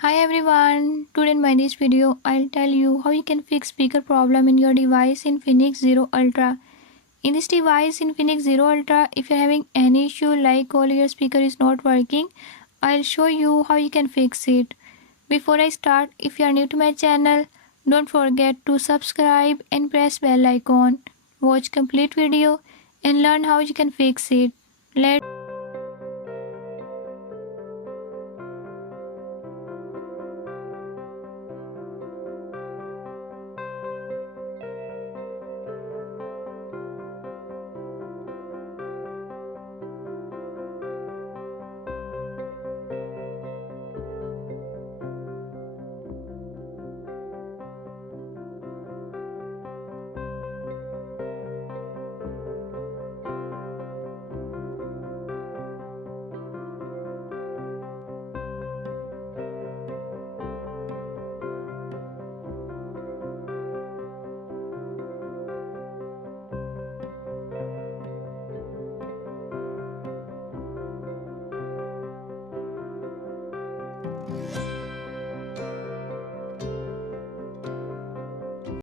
Hi everyone, today in my this video I'll tell you how you can fix speaker problem in your device Infinix Zero Ultra. In this device Infinix Zero Ultra, if you're having any issue like all your speaker is not working, I'll show you how you can fix it. Before I start, if you are new to my channel, don't forget to subscribe and press bell icon. Watch complete video and learn how you can fix it. Let's